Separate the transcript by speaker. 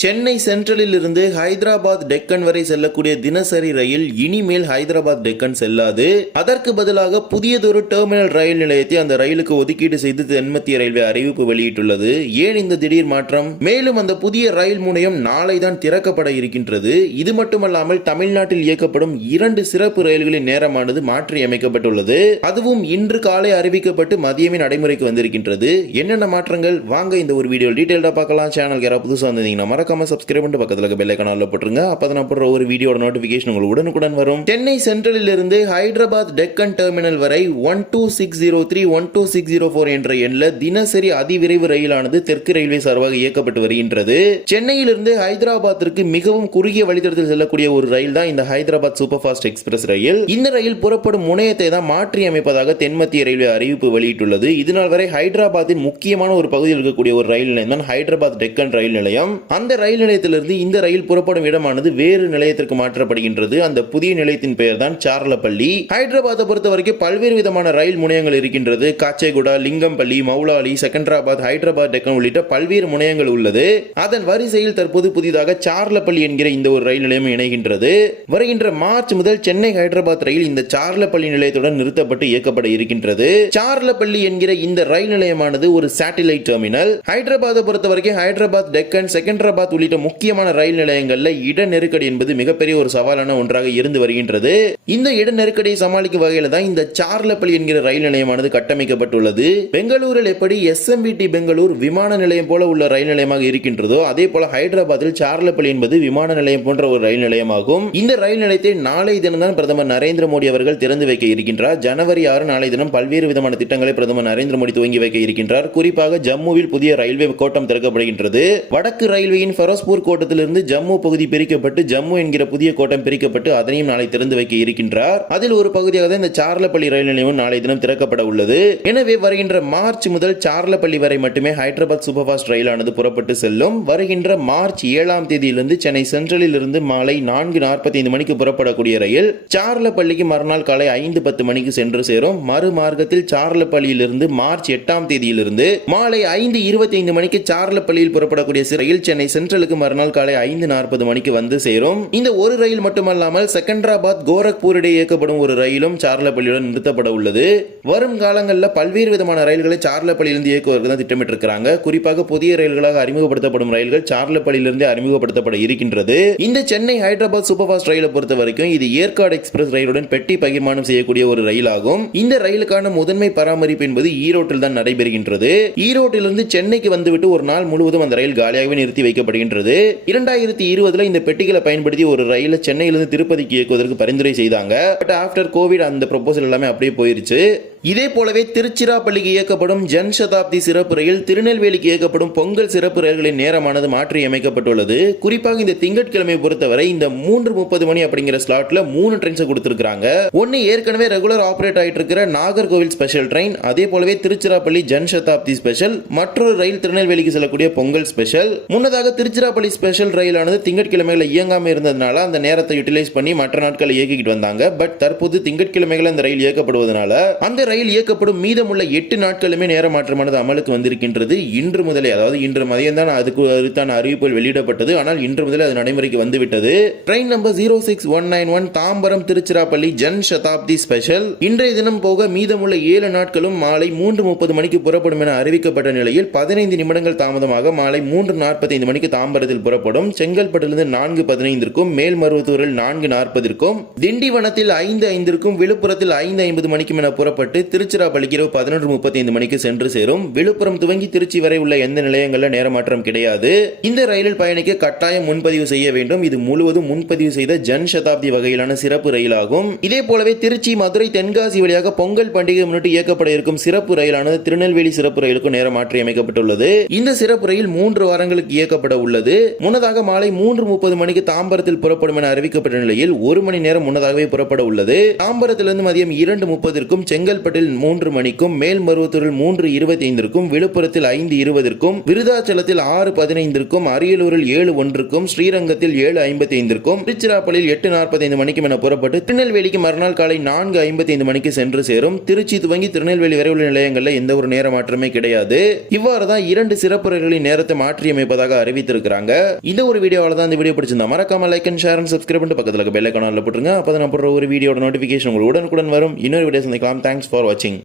Speaker 1: சென்னை சென்ட்ரலில் இருந்து ஹைதராபாத் டெக்கன் வரை செல்லக்கூடிய தினசரி ரயில் இனிமேல் ஹைதராபாத் டெக்கன் செல்லாது. அதற்கு பதிலாக புதியதொரு டெர்மினல் ரயில் நிலையத்தை அந்த ரயிலுக்கு ஒதுக்கீடு செய்து தென்மத்திய ரயில்வே அறிவிப்பு வெளியிட்டுள்ளது. ஏன் இந்த திடீர் மாற்றம்? மேலும் அந்த புதிய ரயில் முனையம் நாளை தான் திறக்கப்பட இருக்கின்றது. இது மட்டுமல்லாமல் தமிழ்நாட்டில் இயக்கப்படும் இரண்டு சிறப்பு ரயில்களின் நேரமானது மாற்றி அமைக்கப்பட்டுள்ளது அதுவும் இன்று காலை அறிவிக்கப்பட்டு மதியமே நடைமுறைக்கு வந்திருக்கின்றது. என்னென்ன மாற்றங்கள்? வாங்க இந்த ஒரு வீடியோ டீட்டெயிலாக பார்க்கலாம். சேனல் யாராவது புதுசாக வந்திருந்தீங்கன்னா மறக்காம சப்ஸ்கிரைப் பண்ணிட்டு பக்கத்தில் இருக்க பெல் போட்டுருங்க. அப்போ நான் போடுற ஒரு வீடியோட நோட்டிஃபிகேஷன் உங்களுக்கு உடனுக்குடன் வரும். சென்னை சென்ட்ரலில் இருந்து ஹைதராபாத் டெக்கன் டெர்மினல் வரை one two six zero three one two six zero four என்ற எண்ணில் தினசரி அதிவிரைவு ரயிலானது தெற்கு ரயில்வே சார்பாக இயக்கப்பட்டு வருகின்றது. சென்னையிலிருந்து ஹைதராபாத்திற்கு மிகவும் குறுகிய வழித்தடத்தில் செல்லக்கூடிய ஒரு ரயில் தான் இந்த ஹைதராபாத் சூப்பர் ஃபாஸ்ட் எக்ஸ்பிரஸ் ரயில். இந்த ரயில் புறப்படும் முனையத்தை தான் மாற்றி அமைப்பதாக தென்மத்திய ரயில்வே அறிவிப்பு வெளியிட்டுள்ளது. இதனால் வரை ஹைதராபாத்தின் முக்கியமான ஒரு பகுதியில் இருக்கக்கூடிய ஒரு ரயில் நிலையம் தான் ஹைதராபாத் டெக்கன் ரயில் நிலையம். அந்த ரயில் நிலையத்திலிருந்து இந்த ரயில் புறப்படும் இடமானது வேறு நிலையத்திற்கு மாற்றப்படுகின்றது. அந்த புதிய நிலையத்தின் பெயர் தான் சார்லப்பள்ளி. ஹைதராபாத்தை பொறுத்த வரைக்கும் பல்வேறு விதமான ரயில் முனையங்கள் இருக்கின்றது. காச்சேகுடா லிங்கம்பள்ளி மௌலாலி செகண்டராபாத் ஹைதராபாத் டெக்கன் உள்ளிட்ட பல்வேறு முனையங்கள் உள்ளது. அதன் வரிசையில் தற்போது புதிதாக சார்லப்பள்ளி என்கிற இந்த ஒரு ரயில் நிலையம் இணைகின்றது. வருகின்ற மார்ச் முதல் சென்னை ஹைதராபாத் ரயில் இந்த சார்லப்பள்ளி நிலையத்துடன் நிறுத்தப்பட்டு இயக்கப்பட இருக்கின்றது. சார்லப்பள்ளி என்கிற இந்த ரயில் நிலையமானது ஒரு சேட்டிலைட் டெர்மினல். ஹைதராபாத்தை பொறுத்த வரைக்கும் ஹைதராபாத் டெக்கன் செகண்டராபாத் உள்ளிட்ட முக்கியமான ரயில் நிலையங்களில் இட நெருக்கடி என்பது மிகப்பெரிய ஒரு சவாலான ஒன்றாக இருந்து வருகின்றது. இந்த இட நெருக்கடியை சமாளிக்கும் வகையில் தான் இந்த சார்லப்பள்ளி என்கிற ரயில் நிலையமானது கட்டமைக்கப்பட்டுள்ளது. பெங்களூரில் எப்படி எஸ்எம்பிடி பெங்களூர் விமான நிலையம் போல உள்ள ரயில் நிலையமாக இருக்கின்றதோ அதே போல ஹைதராபாத்தில் சார்லப்பள்ளி என்பது விமான நிலையம் போன்ற ஒரு ரயில் நிலையமாகும். இந்த ரயில் நிலையத்தை நாளை தினம்தான் பிரதமர் நரேந்திர மோடி அவர்கள் திறந்து வைக்க இருக்கின்றார். ஜனவரி ஆறு நாளை தினம் பல்வேறு விதமான திட்டங்களை பிரதமர் நரேந்திர மோடி துவங்கி வைக்க இருக்கின்றார். குறிப்பாக ஜம்முவில் புதிய ரயில்வே கோட்டம் திறக்கப்படுகின்றது. வடக்கு ரயில்வேயின் ஃபெரோஸ்பூர் கோட்டத்திலிருந்து ஜம்மு பகுதி பிரிக்கப்பட்டு ஜம்மு என்கிற புதிய கோட்டம் பிரிக்கப்பட்டு அதனையும் நாளை திறந்து வைக்க இருக்கின்றார். அதில் ஒரு பகுதியாக தான் இந்த சார்லப்பள்ளி ரயில் நிலையம் நாளை தினம் திறக்கப்பட உள்ளது. எனவே வருகின்ற மார்ச் முதல் சார்லப்பள்ளி வரை மட்டுமே ஹைதராபாத் சூப்பர் ஃபாஸ்ட் ரயிலானது புறப்பட்டு செல்லும். வருகின்ற மார்ச் ஏழாம் தேதியிலிருந்து சென்னை சென்ட்ரலில் இருந்து மாலை நான்கு நாற்பத்தி ஐந்து மணிக்கு புறப்படக்கூடிய ரயில் சார்லப்பள்ளிக்கு மறுநாள் காலை ஐந்து பத்து மணிக்கு சென்று சேரும். மறுமார்க்கத்தில் சார்லப்பள்ளியிலிருந்து மார்ச் எட்டாம் தேதியிலிருந்து மாலை ஐந்து இருபத்தி ஐந்து மணிக்கு சார்லப்பள்ளியில் புறப்படக்கூடிய ரயில் சென்னை சென்ட்ரலுக்கு மறுநாள் காலை ஐந்து நாற்பது மணிக்கு வந்து சேரும். இந்த ஒரு ரயில் மட்டுமல்லாமல் செகண்டராபாத் கோரக்பூர் இடையே இயக்கப்படும் ஒரு ரயிலும் சார்லப்பள்ளியுடன் நிறுத்தப்பட உள்ளது. வரும் காலங்களில் பல்வேறு விதமான ரயில்களை சார்லப்பள்ளியிலிருந்து இயக்குவதற்கு தான் திட்டமிட்டிருக்கிறாங்க. குறிப்பாக புதிய ரயில்களாக அறிமுகப்படுத்தப்படும் ரயில்கள் சார்லப்பள்ளியிலிருந்து அறிமுகப்படுத்தப்பட இருக்கின்றது. இந்த சென்னை ஹைதராபாத் சூப்பர் ஃபாஸ்ட் ரயிலை பொறுத்த வரைக்கும் இது ஏற்காடு எக்ஸ்பிரஸ் ரயிலுடன் பெட்டி பகிர்மானம் செய்யக்கூடிய ஒரு ரயிலாகும். இந்த ரயிலுக்கான முதன்மை பராமரிப்பு என்பது ஈரோட்டில் தான் நடைபெறுகின்றது. ஈரோட்டிலிருந்து சென்னைக்கு வந்துவிட்டு ஒரு நாள் முழுவதும் அந்த ரயில் காலியாகவே நிறுத்தி செய்யப்படுகின்றது இரண்டாயிரத்தி இருபதுல இந்த பெட்டிகளை பயன்படுத்தி ஒரு ரயிலை சென்னையிலிருந்து திருப்பதிக்கு இயக்குவதற்கு பரிந்துரை செய்தாங்க. பட் ஆஃப்டர் கோவிட் அந்த ப்ரொபோசல் எல்லாமே அப்படியே போயிருச்சு. இதே போலவே திருச்சிராப்பள்ளிக்கு இயக்கப்படும் ஜன் சதாப்தி சிறப்பு ரயில் திருநெல்வேலிக்கு இயக்கப்படும் பொங்கல் சிறப்பு ரயில்களின் நேரமானது மாற்றி அமைக்கப்பட்டுள்ளது. குறிப்பாக இந்த திங்கட்கிழமை பொறுத்தவரை இந்த மூன்று முப்பது மணி அப்படிங்கிற ஸ்லாட்ல மூணு ட்ரெயின்ஸை கொடுத்திருக்காங்க ஒன்னு ஏற்கனவே ரெகுலர் ஆபரேட் ஆயிட்டு இருக்கிற நாகர்கோவில் ஸ்பெஷல் ட்ரெயின் அதே போலவே திருச்சிராப்பள்ளி ஜன் சதாப்தி ஸ்பெஷல் மற்றொரு ரயில் திருநெல்வேலிக்கு செல்லக்கூடிய பொங்கல் ஸ்பெஷல் முன்னதாக திருச்சிராப்பள்ளி ஸ்பெஷல் ரயிலானது திங்கட்கிழமைகளை இயங்காம இருந்ததுனால அந்த நேரத்தை யூட்டிலைஸ் பண்ணி மற்ற நாட்களை இயக்கிக்கிட்டு வந்தாங்க. பட் தற்போது திங்கட்கிழமைகள் அந்த ரயில் இயக்கப்படுவதனால அந்த ரயில் இயக்கப்படும் மீதமுள்ள எட்டு நாட்களுமே நேர மாற்றமானது அமலுக்கு வந்திருக்கின்றது. இன்று முதலே அதாவது இன்று மதியம் தான் அதுக்கு அதுக்கான அறிவிப்புகள் வெளியிடப்பட்டது. ஆனால் இன்று முதலே அது நடைமுறைக்கு வந்துவிட்டது. Train number zero six one nine one Tambaram Tiruchirappalli Jan Shatabdi special இன்றைய தினம் போக மீதமுள்ள ஏழு நாட்களும் மாலை மூன்று முப்பது மணிக்கு புறப்படும் என அறிவிக்கப்பட்ட நிலையில் பதினைந்து நிமிடங்கள் தாமதமாக மாலை மூன்று நாற்பத்தைந்து மணிக்கு தாம்பரத்தில் புறப்படும் செங்கல்பட்டிலிருந்து நான்கு பதினைந்திற்கும் மேல்மருவத்தூரில் நான்கு நாற்பதிற்கும் திண்டிவனத்தில் ஐந்து ஐந்திற்கும் விழுப்புரத்தில் ஐந்து ஐம்பது மணிக்கும் என புறப்பட்டு திருச்சிராப்பள்ளிக்கு இரவு பதினொன்று முப்பத்தி ஐந்து மணிக்கு சென்று சேரும். விழுப்புரம் துவங்கி திருச்சி வரை உள்ள எந்த நிலையங்களில் நேரமாற்றம் கிடையாது. இந்த ரயிலில் பயணிக்க கட்டாயம் முன்பதிவு செய்ய வேண்டும். இது முழுவதும் முன்பதிவு செய்த ஜன் சதாப்தி வகையிலான சிறப்பு ரயிலாகும். இதே போலவே திருச்சி மதுரை தென்காசி வழியாக பொங்கல் பண்டிகை முன்னிட்டு இயக்கப்பட இருக்கும் சிறப்பு ரயிலானது திருநெல்வேலி சிறப்பு ரயிலுக்கும் நேரம் மாற்றி அமைக்கப்பட்டுள்ளது இந்த சிறப்பு ரயில் மூன்று வாரங்களுக்கு இயக்கப்பட உள்ளது. முன்னதாக மாலை மூன்று முப்பது மணிக்கு தாம்பரத்தில் புறப்படும் என அறிவிக்கப்பட்ட நிலையில் ஒரு மணி நேரம் முன்னதாகவே புறப்பட உள்ளது. தாம்பரத்திலிருந்து மதியம் இரண்டு முப்பதற்கும் செங்கல்பட்டில் மூன்று மணிக்கும் மேல்மருவத்தூரில் மூன்று இருபத்தி ஐந்திற்கும் விழுப்புரத்தில் ஐந்து இருபதற்கும் விருதாச்சலத்தில் ஆறு பதினைந்திற்கும் அரியலூரில் ஏழு ஒன்றுக்கும் ஸ்ரீரங்கத்தில் ஏழு ஐம்பத்தி ஐந்திற்கும் திருச்சிராப்பள்ளியில் எட்டு நாற்பத்தைந்து மணிக்கும் என புறப்பட்டு திருநெல்வேலிக்கு மறுநாள் காலை நான்கு ஐம்பத்தி ஐந்து மணிக்கு சென்று சேரும். திருச்சி துவங்கி திருநெல்வேலி வரை உள்ள நிலையங்களில் எந்த ஒரு நேர மாற்றமே கிடையாது. இவ்வாறு தான் இரண்டு சிறப்பு ரயில்களின் நேரத்தை மாற்றியமைப்பதாக அறிவித்த அறிவித்திருக்கிறாங்க இந்த ஒரு வீடியோவில் தான் இந்த வீடியோ பிடிச்சிருந்தா மறக்காம like and share and subscribe பண்ணிட்டு பக்கத்தில் பெல் ஐக்கானில் போட்டுருங்க. அப்போ தான் நான் போடுற ஒரு வீடியோட நோட்டிஃபிகேஷன் உங்களுக்கு உடனுக்குடன் வரும். இன்னொரு வீடியோ சந்திக்கலாம். தேங்க்ஸ் ஃபார் வாட்சிங்